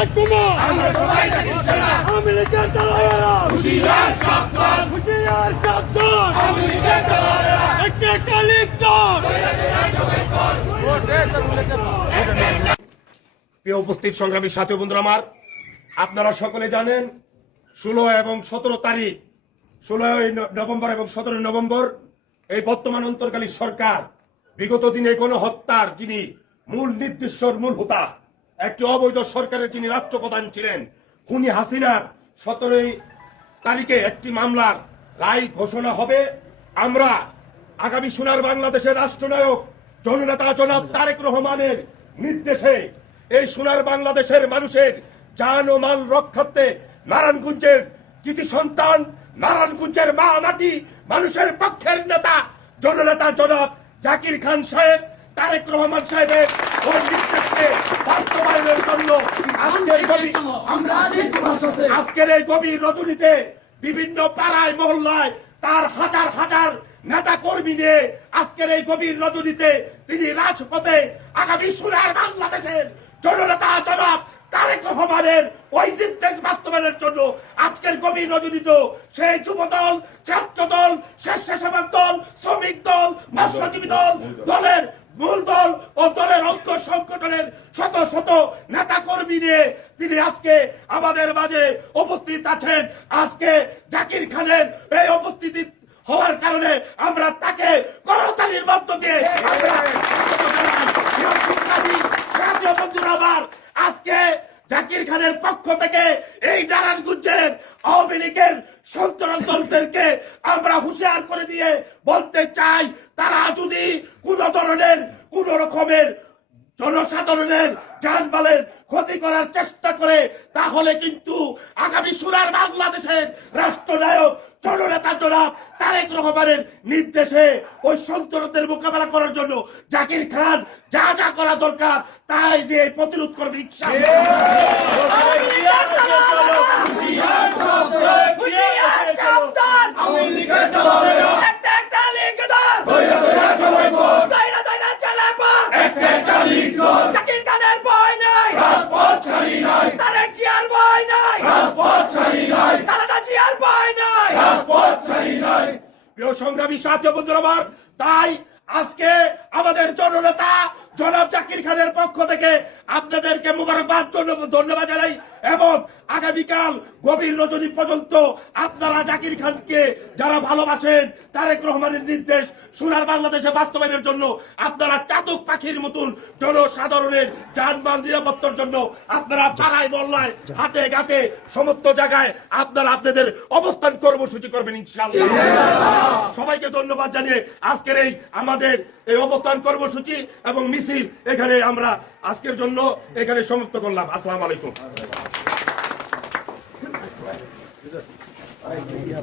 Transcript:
রাখব আমরা সবাই জাকির সেনা একটা একটা লিগ দল প্রিয় উপস্থিত সংগ্রামী সাথী বন্ধুরা আমার, আপনারা সকলে জানেন ষোলো এবং সতেরো তারিখ, ষোলোই নভেম্বর এবং সতেরোই নভেম্বর এই বর্তমান অন্তর্কালীন সরকার, বিগত দিনে কোনো হত্যার যিনি মূল নির্দিষ্টর মূল হোতা একটি অবৈধ সরকারের যিনি রাষ্ট্রপ্রধান ছিলেন, খুনি হাসিনার সতেরোই তারিখে একটি মামলার রায় ঘোষণা হবে। আমরা আগামী সোনার বাংলাদেশের রাষ্ট্রনায়ক, জননেতা জনাব তারেক রহমানের নির্দেশে এই সোনার বাংলাদেশের মানুষের জান ও মাল রক্ষার্থে নারায়ণগঞ্জের কৃতি সন্তান, নারায়ণগঞ্জের মা মাটি মানুষের পক্ষের নেতা, জননেতা জনাব জাকির খান সাহেব, তারেক রহমান সাহেবের জন্য আজকের কবি আমরা আছি তোমার সাথে। আজকের এই গভীর রজনীতে বিভিন্ন পাড়ায় মহল্লায় তার হাজার হাজার নেতা কর্মী নিয়ে আজকের এই গভীর রজনীতে তিনি রাজপথে আগামী সোনার বাংলাদেশের জননেতা জনাব তারেক রহমানের ওই নির্দেশ বাস্তবায়নের জন্য আজকের গভীর রজনীতে সেই যুব দল ছাত্র দল স্বেচ্ছাসেবক দল শ্রমিক দল মৎস্যজীবী দল দলের মূল দল ও দলের অঙ্গ সংগঠনের শত শত নেতা কর্মী নিয়ে তিনি আজকে আমাদের মাঝে উপস্থিত আছেন আজকে জাকির খানের এই উপস্থিতি হওয়ার কারণে আমরা তাকে করতালির আমরা আজকে জাকির খানের পক্ষ থেকে এই নারায়ণগঞ্জের আওয়ামী লীগের সন্ত্রাস দলদেরকে আমরা হুঁশিয়ার করে দিয়ে বলতে চাই, তারা যদি কোন ধরনের, কোন রকমের জনসাধারণের যানবালের ক্ষতি করার চেষ্টা করে, তাহলে কিন্তু আগামী সুরার বাংলাদেশের রাষ্ট্রনায়ক জননেতা তারেক রহমানের নির্দেশে ওই সন্ত্রাসদের মোকাবেলা করার জন্য জাকির খান যা যা করা দরকার, তাই দিয়ে প্রতিরোধ করবে ইনশাআল্লাহ। হুঁশিয়ার সাবধান আওয়ামী লীগের দালালেরা একটা একটা লিগ দল দইরা দইরা সবাই বল দইরা দইরা চালাবো একটা একটা লিগ দল জাকির খানের ভয় নাই রাজপথ ছাড়ি নাই তারেক জিয়ার ভয় নাই রাজপথ ছাড়ি নাই খালেদা জিয়ার ভয় নাই রাজপথ ছাড়ি নাই প্রিয় সংগ্রামী সাথী বন্ধুরা তাই আজকে আমাদের জননেতা জনাব জাকির খানের পক্ষ থেকে আপনাদেরকে মুবারকবাদ ধন্যবাদ জানাই। আগামীকাল গভীর রজনী পর্যন্ত আপনারা জাকির খানকে যারা ভালোবাসেন, তারেক রহমানের নির্দেশ সোনার বাংলাদেশে বাস্তবায়নের জন্য আপনারা চাতক পাখির মতন জনসাধারণের যানবাহন নিরাপত্তার জন্য আপনারা পাড়ায় মল্লায় হাতে ঘাটে, সমস্ত জায়গায় আপনারা আপনাদের অবস্থান কর্মসূচি করবেন ইনশাআল্লাহ। সবাইকে ধন্যবাদ জানিয়ে আজকের এই আমাদের এই অবস্থান কর্মসূচি এবং মিছিল এখানে আমরা আজকের জন্য এখানে সমাপ্ত করলাম। আসসালামু আলাইকুম। Aí,